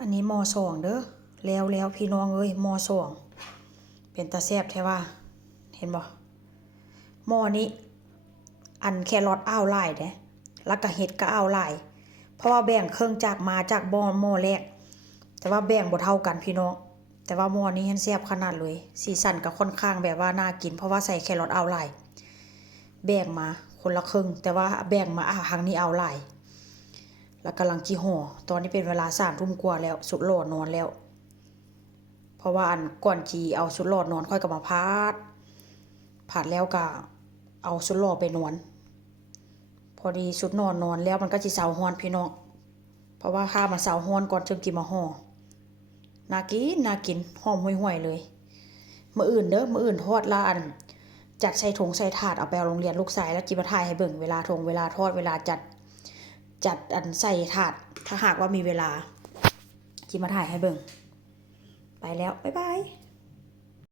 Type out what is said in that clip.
อันนี้มอสองเด้อแล้วพี่น้องเอ้ยมอสองเป็นตาแซ่บแท้ว่าเห็นบ่มอนี้อันแครอทอ้าวหลายเด้แล้วก็เห็ดก็อ้าวหลายเพราะว่าแบ่งเครื่องจากมาจากบ่อหม้อแรกแต่ว่าแบ่งบ่เท่ากันพี่น้องแต่ว่าหม้อนี้เห็นแซ่บขนาดเลยสีสันก็ค่อนข้างแบบว่าน่ากินเพราะว่าใส่แครอทอ้าวหลายแบ่งมาคนละครึ่งแต่ว่าแบ่งมาครั้งนี้อ้าวหลายแล้วกำลังจีห่อตอนนี้เป็นเวลา3 ทุ่มกว่าแล้วสุดหล่อนอนแล้วเพราะว่าอันก่อนจีเอาสุดหล่อนอนค่อยก็มาพัดแล้วก็เอาสุดหล่อไปนอนพอดีสุดนอนแล้วมันก็สิเซาฮ้อนพี่น้องเพราะว่าข้ามันเซาฮ้อนก่อนจึงกินมาห่อน่ากินหอมห่วยๆเลยมื้ออื่นเด้อมื้ออื่นทอดละอันจัดใส่ถุงใส่ถาดเอาไปโรงเรียนลูกชายแล้วกินมาถ่ายให้เบิ่งเวลาเวลาทอดเวลาจัดอันใส่ถาดถ้าหากว่ามีเวลากินมาถ่ายให้เบิ่งไปแล้วบ๊ายบาย